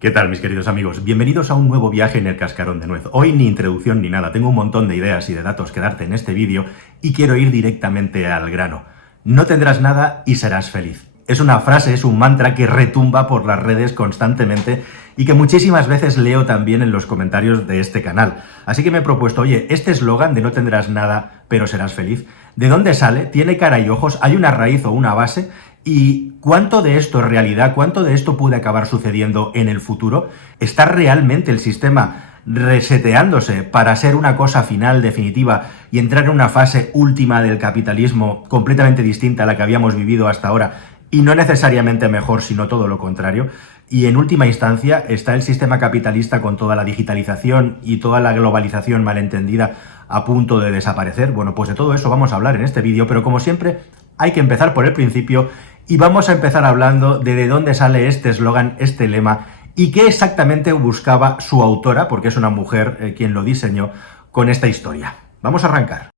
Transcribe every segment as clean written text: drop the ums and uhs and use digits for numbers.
¿Qué tal, mis queridos amigos? Bienvenidos a un nuevo viaje en el cascarón de nuez. Hoy ni introducción ni nada, tengo un montón de ideas y de datos que darte en este vídeo y quiero ir directamente al grano. No tendrás nada y serás feliz. Es una frase, es un mantra que retumba por las redes constantemente y que muchísimas veces leo también en los comentarios de este canal. Así que me he propuesto, oye, este eslogan de no tendrás nada, pero serás feliz, ¿de dónde sale? ¿Tiene cara y ojos? ¿Hay una raíz o una base? ¿Y cuánto de esto es realidad? ¿Cuánto de esto puede acabar sucediendo en el futuro? ¿Está realmente el sistema reseteándose para ser una cosa final, definitiva, y entrar en una fase última del capitalismo completamente distinta a la que habíamos vivido hasta ahora, y no necesariamente mejor, sino todo lo contrario? Y en última instancia, ¿está el sistema capitalista con toda la digitalización y toda la globalización malentendida a punto de desaparecer? Bueno, pues de todo eso vamos a hablar en este vídeo, pero como siempre, hay que empezar por el principio y vamos a empezar hablando de dónde sale este eslogan, este lema, y qué exactamente buscaba su autora, porque es una mujer quien lo diseñó, con esta historia. Vamos a arrancar.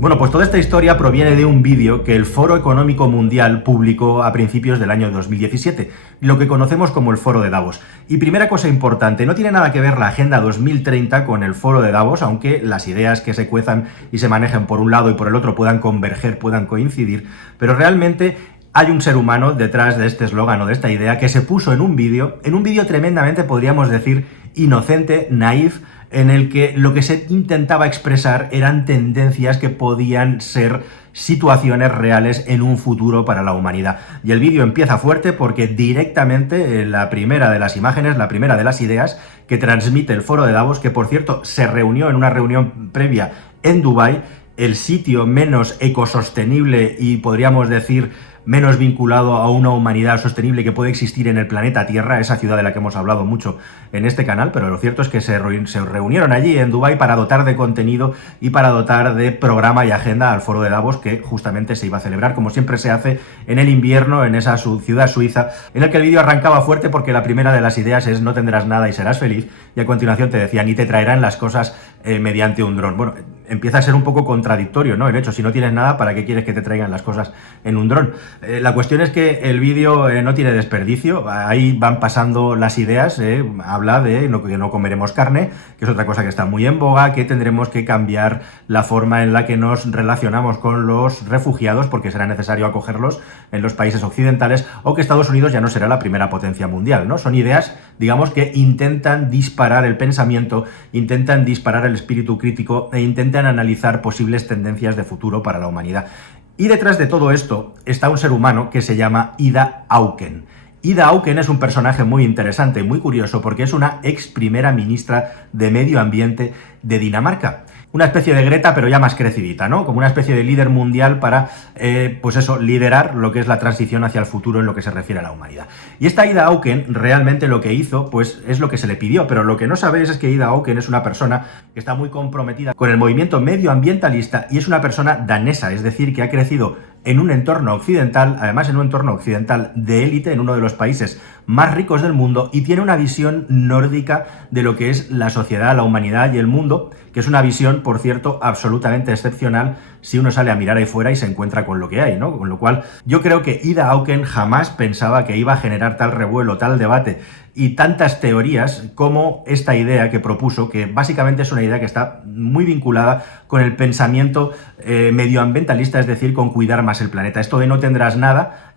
Bueno, pues toda esta historia proviene de un vídeo que el Foro Económico Mundial publicó a principios del año 2017, lo que conocemos como el Foro de Davos. Y primera cosa importante, no tiene nada que ver la Agenda 2030 con el Foro de Davos, aunque las ideas que se cuezan y se manejan por un lado y por el otro puedan converger, puedan coincidir, pero realmente hay un ser humano detrás de este eslogan o de esta idea que se puso en un vídeo tremendamente, podríamos decir, inocente, naif, en el que lo que se intentaba expresar eran tendencias que podían ser situaciones reales en un futuro para la humanidad. Y el vídeo empieza fuerte porque directamente la primera de las imágenes, la primera de las ideas que transmite el Foro de Davos, que por cierto se reunió en una reunión previa en Dubái, el sitio menos ecosostenible y podríamos decir menos vinculado a una humanidad sostenible que puede existir en el planeta Tierra, esa ciudad de la que hemos hablado mucho en este canal, pero lo cierto es que se reunieron allí en Dubái para dotar de contenido y para dotar de programa y agenda al Foro de Davos, que justamente se iba a celebrar, como siempre se hace en el invierno, en esa ciudad suiza, en el que el vídeo arrancaba fuerte porque la primera de las ideas es no tendrás nada y serás feliz, y a continuación te decían, y te traerán las cosas mediante un dron. Bueno, empieza a ser un poco contradictorio, ¿no? El hecho, si no tienes nada, ¿para qué quieres que te traigan las cosas en un dron? La cuestión es que el vídeo no tiene desperdicio, ahí van pasando las ideas, habla de que no comeremos carne, que es otra cosa que está muy en boga, que tendremos que cambiar la forma en la que nos relacionamos con los refugiados, porque será necesario acogerlos en los países occidentales, o que Estados Unidos ya no será la primera potencia mundial, ¿no? Son ideas, digamos, que intentan disparar el pensamiento, intentan disparar el espíritu crítico e intentan analizar posibles tendencias de futuro para la humanidad. Y detrás de todo esto está un ser humano que se llama Ida Auken. Ida Auken es un personaje muy interesante y muy curioso porque es una ex primera ministra de Medio Ambiente de Dinamarca. Una especie de Greta, pero ya más crecidita, ¿no? Como una especie de líder mundial para, pues eso, liderar lo que es la transición hacia el futuro en lo que se refiere a la humanidad. Y esta Ida Auken realmente lo que hizo, pues es lo que se le pidió, pero lo que no sabéis es que Ida Auken es una persona que está muy comprometida con el movimiento medioambientalista y es una persona danesa, es decir, que ha crecido en un entorno occidental, además en un entorno occidental de élite, en uno de los países más ricos del mundo, y tiene una visión nórdica de lo que es la sociedad, la humanidad y el mundo, que es una visión, por cierto, absolutamente excepcional si uno sale a mirar ahí fuera y se encuentra con lo que hay, ¿no? Con lo cual, yo creo que Ida Auken jamás pensaba que iba a generar tal revuelo, tal debate y tantas teorías como esta idea que propuso, que básicamente es una idea que está muy vinculada con el pensamiento medioambientalista, es decir, con cuidar más el planeta. Esto de no tendrás nada,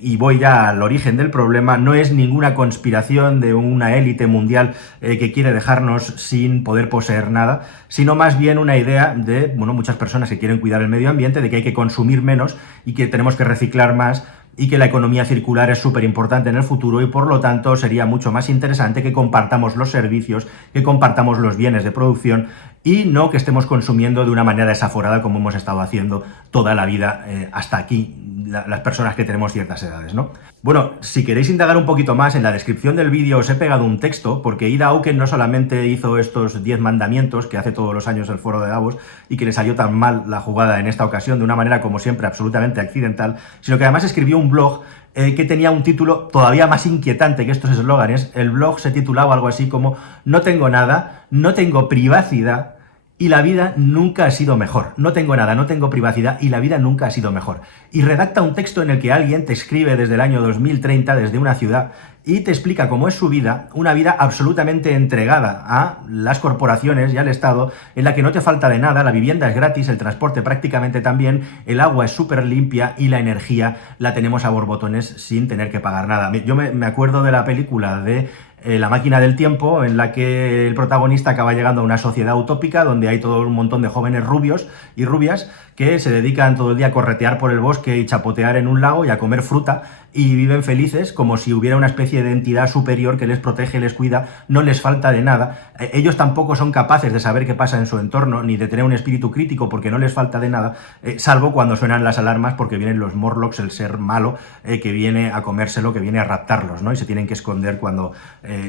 y voy ya al origen del problema, no es ninguna conspiración de una élite mundial que quiere dejarnos sin poder poseer nada, sino más bien una idea de, bueno, muchas personas que quieren cuidar el medio ambiente, de que hay que consumir menos y que tenemos que reciclar más, y que la economía circular es súper importante en el futuro y por lo tanto sería mucho más interesante que compartamos los servicios, que compartamos los bienes de producción y no que estemos consumiendo de una manera desaforada como hemos estado haciendo toda la vida hasta aquí, las personas que tenemos ciertas edades, ¿no? Bueno, si queréis indagar un poquito más, en la descripción del vídeo os he pegado un texto, porque Ida Auken no solamente hizo estos 10 mandamientos que hace todos los años el Foro de Davos y que le salió tan mal la jugada en esta ocasión, de una manera como siempre absolutamente accidental, sino que además escribió un blog que tenía un título todavía más inquietante que estos eslóganes. El blog se titulaba algo así como: no tengo nada, no tengo privacidad, y la vida nunca ha sido mejor. No tengo nada, no tengo privacidad y la vida nunca ha sido mejor. Y redacta un texto en el que alguien te escribe desde el año 2030, desde una ciudad, y te explica cómo es su vida, una vida absolutamente entregada a las corporaciones y al Estado, en la que no te falta de nada, la vivienda es gratis, el transporte prácticamente también, el agua es súper limpia y la energía la tenemos a borbotones sin tener que pagar nada. Yo me acuerdo de la película de La máquina del tiempo, en la que el protagonista acaba llegando a una sociedad utópica donde hay todo un montón de jóvenes rubios y rubias que se dedican todo el día a corretear por el bosque y chapotear en un lago y a comer fruta y viven felices como si hubiera una especie de entidad superior que les protege, les cuida, no les falta de nada. Ellos tampoco son capaces de saber qué pasa en su entorno ni de tener un espíritu crítico porque no les falta de nada, salvo cuando suenan las alarmas porque vienen los Morlocks, el ser malo que viene a comérselo, que viene a raptarlos, ¿no? Y se tienen que esconder cuando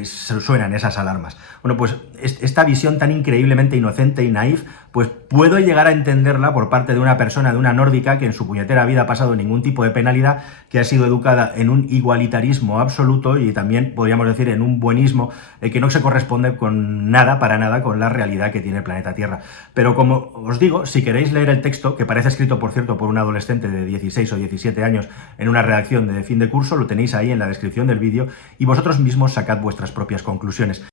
suenan esas alarmas. Bueno, pues esta visión tan increíblemente inocente y naif, pues puedo llegar a entenderla por parte de una persona, de una nórdica que en su puñetera vida ha pasado ningún tipo de penalidad, que ha sido educada en un igualitarismo absoluto y también, podríamos decir, en un buenismo que no se corresponde con nada, para nada, con la realidad que tiene el planeta Tierra. Pero como os digo, si queréis leer el texto, que parece escrito, por cierto, por un adolescente de 16 o 17 años en una redacción de fin de curso, lo tenéis ahí en la descripción del vídeo y vosotros mismos sacad vuestras propias conclusiones.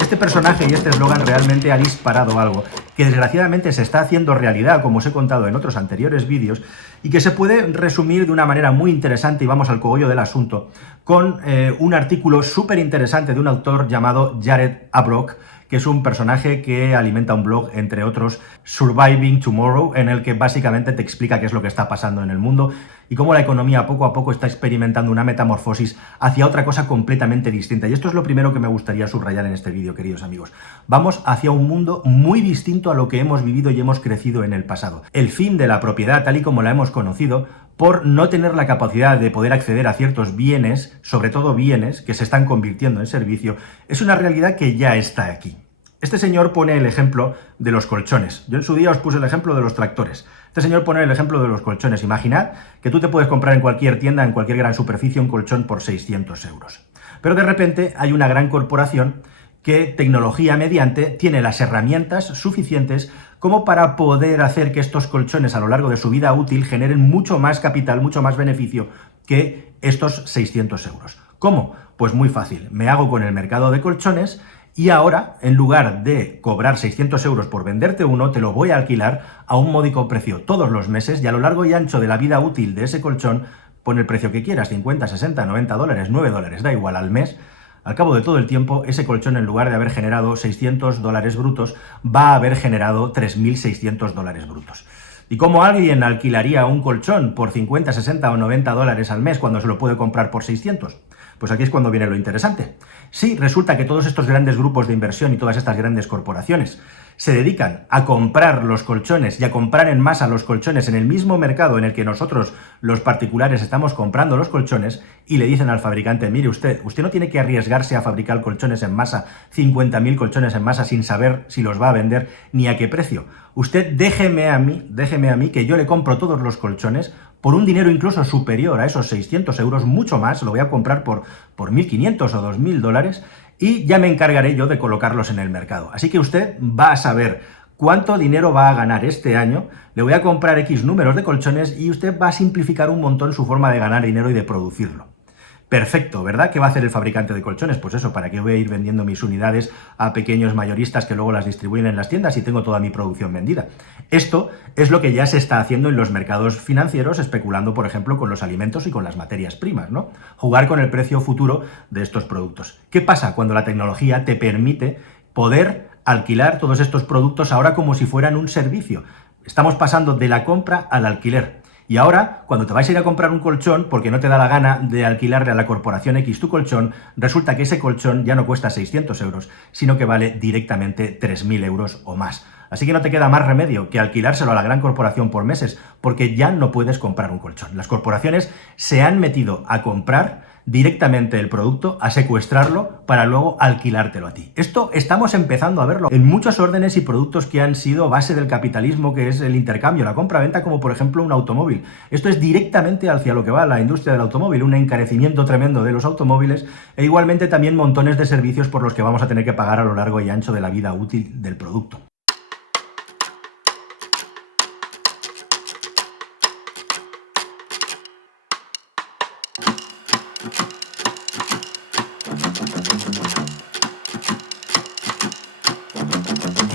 Este personaje y este eslogan realmente ha disparado algo que desgraciadamente se está haciendo realidad, como os he contado en otros anteriores vídeos, y que se puede resumir de una manera muy interesante, y vamos al cogollo del asunto, con un artículo súper interesante de un autor llamado Jared Abrock, que es un personaje que alimenta un blog, entre otros, Surviving Tomorrow, en el que básicamente te explica qué es lo que está pasando en el mundo y cómo la economía poco a poco está experimentando una metamorfosis hacia otra cosa completamente distinta. Y esto es lo primero que me gustaría subrayar en este vídeo, queridos amigos. Vamos hacia un mundo muy distinto a lo que hemos vivido y hemos crecido en el pasado. El fin de la propiedad, tal y como la hemos conocido, por no tener la capacidad de poder acceder a ciertos bienes, sobre todo bienes que se están convirtiendo en servicio, es una realidad que ya está aquí. Este señor pone el ejemplo de los colchones. Yo en su día os puse el ejemplo de los tractores. Este señor pone el ejemplo de los colchones. Imaginad que tú te puedes comprar en cualquier tienda, en cualquier gran superficie, un colchón por 600 euros. Pero de repente hay una gran corporación que, tecnología mediante, tiene las herramientas suficientes como para poder hacer que estos colchones a lo largo de su vida útil generen mucho más capital, mucho más beneficio que estos 600 euros. ¿Cómo? Pues muy fácil. Me hago con el mercado de colchones y ahora, en lugar de cobrar 600 euros por venderte uno, te lo voy a alquilar a un módico precio todos los meses y a lo largo y ancho de la vida útil de ese colchón, pon el precio que quieras, 50, 60, 90 dólares, 9 dólares, da igual, al mes. Al cabo de todo el tiempo, ese colchón, en lugar de haber generado 600 dólares brutos, va a haber generado 3.600 dólares brutos. ¿Y cómo alguien alquilaría un colchón por 50, 60 o 90 dólares al mes cuando se lo puede comprar por 600? Pues aquí es cuando viene lo interesante. Sí, resulta que todos estos grandes grupos de inversión y todas estas grandes corporaciones se dedican a comprar los colchones y a comprar en masa los colchones en el mismo mercado en el que nosotros, los particulares, estamos comprando los colchones, y le dicen al fabricante, mire usted no tiene que arriesgarse a fabricar colchones en masa, 50.000 colchones en masa sin saber si los va a vender ni a qué precio. Usted déjeme a mí que yo le compro todos los colchones por un dinero incluso superior a esos 600 euros, mucho más, lo voy a comprar por 1.500 o 2.000 dólares, y ya me encargaré yo de colocarlos en el mercado. Así que usted va a saber cuánto dinero va a ganar este año, le voy a comprar X números de colchones y usted va a simplificar un montón su forma de ganar dinero y de producirlo. Perfecto, ¿verdad? ¿Qué va a hacer el fabricante de colchones? Pues eso, ¿para qué voy a ir vendiendo mis unidades a pequeños mayoristas que luego las distribuyen en las tiendas y tengo toda mi producción vendida? Esto es lo que ya se está haciendo en los mercados financieros, especulando, por ejemplo, con los alimentos y con las materias primas, ¿no? Jugar con el precio futuro de estos productos. ¿Qué pasa cuando la tecnología te permite poder alquilar todos estos productos ahora como si fueran un servicio? Estamos pasando de la compra al alquiler. Y ahora, cuando te vais a ir a comprar un colchón, porque no te da la gana de alquilarle a la corporación X tu colchón, resulta que ese colchón ya no cuesta 600 euros, sino que vale directamente 3.000 euros o más. Así que no te queda más remedio que alquilárselo a la gran corporación por meses, porque ya no puedes comprar un colchón. Las corporaciones se han metido a comprar directamente el producto, a secuestrarlo para luego alquilártelo a ti. Esto estamos empezando a verlo en muchos órdenes y productos que han sido base del capitalismo, que es el intercambio, la compra-venta, como por ejemplo un automóvil. Esto es directamente hacia lo que va la industria del automóvil, un encarecimiento tremendo de los automóviles e igualmente también montones de servicios por los que vamos a tener que pagar a lo largo y ancho de la vida útil del producto.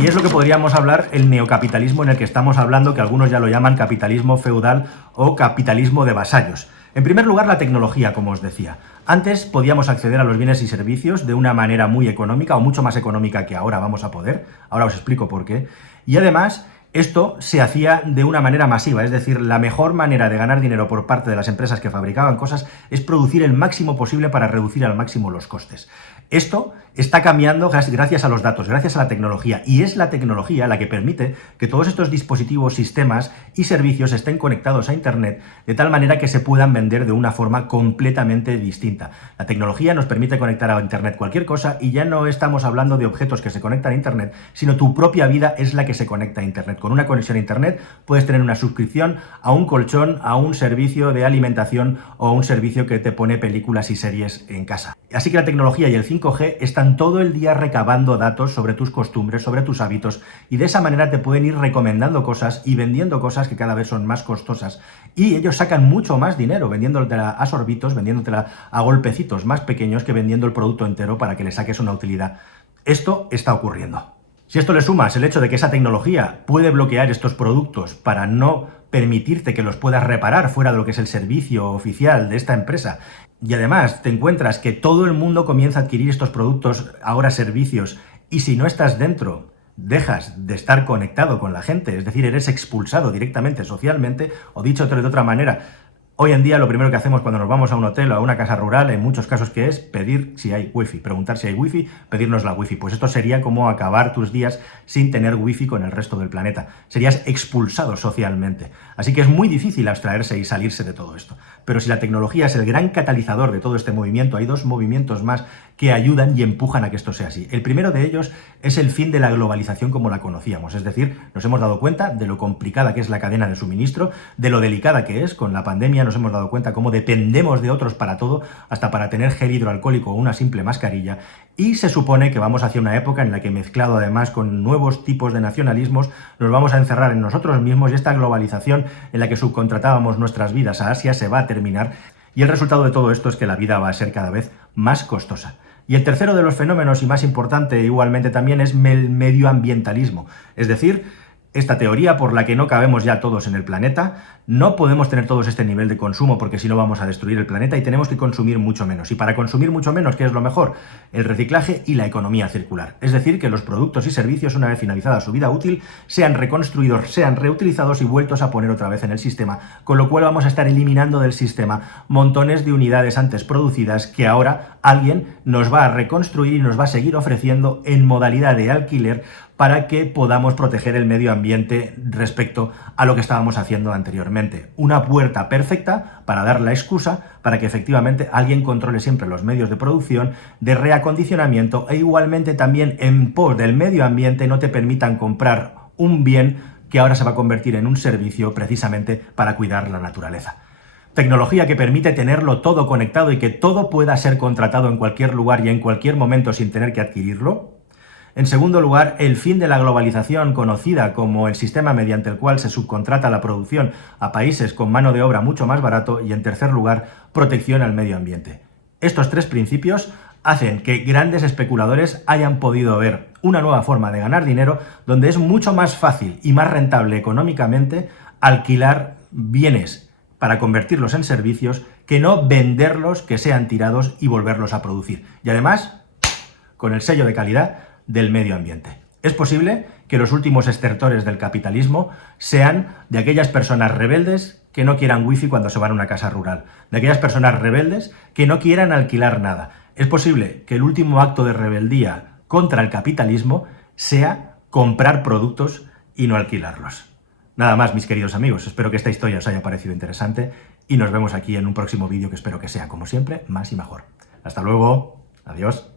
Y es lo que podríamos hablar el neocapitalismo en el que estamos hablando, que algunos ya lo llaman capitalismo feudal o capitalismo de vasallos. En primer lugar, la tecnología, como os decía. Antes podíamos acceder a los bienes y servicios de una manera muy económica, o mucho más económica que ahora vamos a poder. Ahora os explico por qué. Y además, esto se hacía de una manera masiva, es decir, la mejor manera de ganar dinero por parte de las empresas que fabricaban cosas es producir el máximo posible para reducir al máximo los costes. Esto está cambiando gracias a los datos, gracias a la tecnología, y es la tecnología la que permite que todos estos dispositivos, sistemas y servicios estén conectados a Internet de tal manera que se puedan vender de una forma completamente distinta. La tecnología nos permite conectar a Internet cualquier cosa y ya no estamos hablando de objetos que se conectan a Internet, sino tu propia vida es la que se conecta a Internet. Con una conexión a Internet puedes tener una suscripción a un colchón, a un servicio de alimentación o a un servicio que te pone películas y series en casa. Así que la tecnología y el 5G están todo el día recabando datos sobre tus costumbres, sobre tus hábitos, y de esa manera te pueden ir recomendando cosas y vendiendo cosas que cada vez son más costosas. Y ellos sacan mucho más dinero vendiéndotela a sorbitos, vendiéndotela a golpecitos más pequeños que vendiendo el producto entero para que le saques una utilidad. Esto está ocurriendo. Si esto le sumas el hecho de que esa tecnología puede bloquear estos productos para no permitirte que los puedas reparar fuera de lo que es el servicio oficial de esta empresa, y además te encuentras que todo el mundo comienza a adquirir estos productos, ahora servicios, y si no estás dentro, dejas de estar conectado con la gente, es decir, eres expulsado directamente socialmente, o dicho de otra manera, hoy en día lo primero que hacemos cuando nos vamos a un hotel o a una casa rural, en muchos casos, que es pedir si hay wifi, preguntar si hay wifi, pedirnos la wifi. Pues esto sería como acabar tus días sin tener wifi con el resto del planeta. Serías expulsado socialmente. Así que es muy difícil abstraerse y salirse de todo esto. Pero si la tecnología es el gran catalizador de todo este movimiento, hay dos movimientos más que ayudan y empujan a que esto sea así. El primero de ellos es el fin de la globalización como la conocíamos, es decir, nos hemos dado cuenta de lo complicada que es la cadena de suministro, de lo delicada que es. Con la pandemia nos hemos dado cuenta cómo dependemos de otros para todo, hasta para tener gel hidroalcohólico o una simple mascarilla, y se supone que vamos hacia una época en la que, mezclado además con nuevos tipos de nacionalismos, nos vamos a encerrar en nosotros mismos, y esta globalización en la que subcontratábamos nuestras vidas a Asia se va a terminar, y el resultado de todo esto es que la vida va a ser cada vez más costosa. Y el tercero de los fenómenos, y más importante igualmente también, es el medioambientalismo, es decir, esta teoría por la que no cabemos ya todos en el planeta. No podemos tener todos este nivel de consumo porque si no vamos a destruir el planeta, y tenemos que consumir mucho menos. Y para consumir mucho menos, ¿qué es lo mejor? El reciclaje y la economía circular. Es decir, que los productos y servicios, una vez finalizada su vida útil, sean reconstruidos, sean reutilizados y vueltos a poner otra vez en el sistema, con lo cual vamos a estar eliminando del sistema montones de unidades antes producidas que ahora alguien nos va a reconstruir y nos va a seguir ofreciendo en modalidad de alquiler para que podamos proteger el medio ambiente respecto a lo que estábamos haciendo anteriormente. Una puerta perfecta para dar la excusa para que efectivamente alguien controle siempre los medios de producción, de reacondicionamiento, e igualmente también en pos del medio ambiente no te permitan comprar un bien que ahora se va a convertir en un servicio precisamente para cuidar la naturaleza. Tecnología que permite tenerlo todo conectado y que todo pueda ser contratado en cualquier lugar y en cualquier momento sin tener que adquirirlo. En segundo lugar, el fin de la globalización, conocida como el sistema mediante el cual se subcontrata la producción a países con mano de obra mucho más barato. Y en tercer lugar, protección al medio ambiente. Estos tres principios hacen que grandes especuladores hayan podido ver una nueva forma de ganar dinero, donde es mucho más fácil y más rentable económicamente alquilar bienes para convertirlos en servicios que no venderlos, que sean tirados y volverlos a producir. Y además, con el sello de calidad del medio ambiente. Es posible que los últimos estertores del capitalismo sean de aquellas personas rebeldes que no quieran wifi cuando se van a una casa rural, de aquellas personas rebeldes que no quieran alquilar nada. Es posible que el último acto de rebeldía contra el capitalismo sea comprar productos y no alquilarlos. Nada más, mis queridos amigos, espero que esta historia os haya parecido interesante y nos vemos aquí en un próximo vídeo que espero que sea, como siempre, más y mejor. Hasta luego. Adiós.